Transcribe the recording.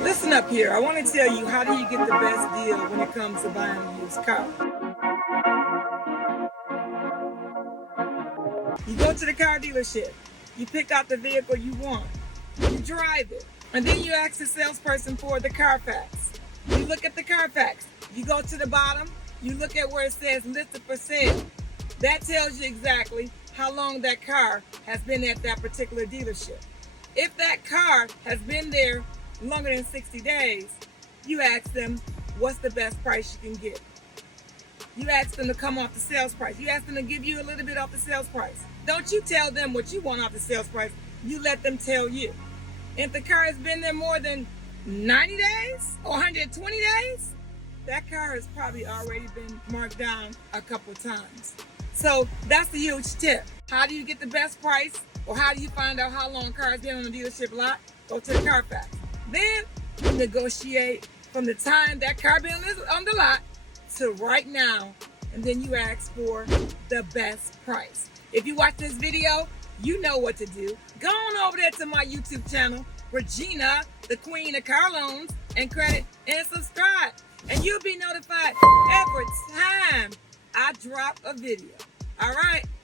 Listen up here. I want to tell you, how do you get the best deal when it comes to buying a used car? You go to the car dealership. You pick out the vehicle you want. You drive it. And then you ask the salesperson for the CARFAX. You look at the CARFAX. You go to the bottom. You look at where it says listed for sale. That tells you exactly how long that car has been at that particular dealership. If that car has been there longer than 60 days, you ask them, what's the best price you can get? You ask them to come off the sales price. You ask them to give you a little bit off the sales price. Don't you tell them what you want off the sales price. You let them tell you. If the car has been there more than 90 days or 120 days, that car has probably already been marked down a couple of times. So that's the huge tip. How do you get the best price, or how do you find out how long a car has been on the dealership lot? Go to the CARFAX. Then you negotiate from the time that car been on the lot to right now, and then you ask for the best price. If you watch this video, you know what to do. Go on over there to my YouTube channel, Regina, the Queen of Car Loans and Credit, and subscribe. And you'll be notified every time I drop a video. All right?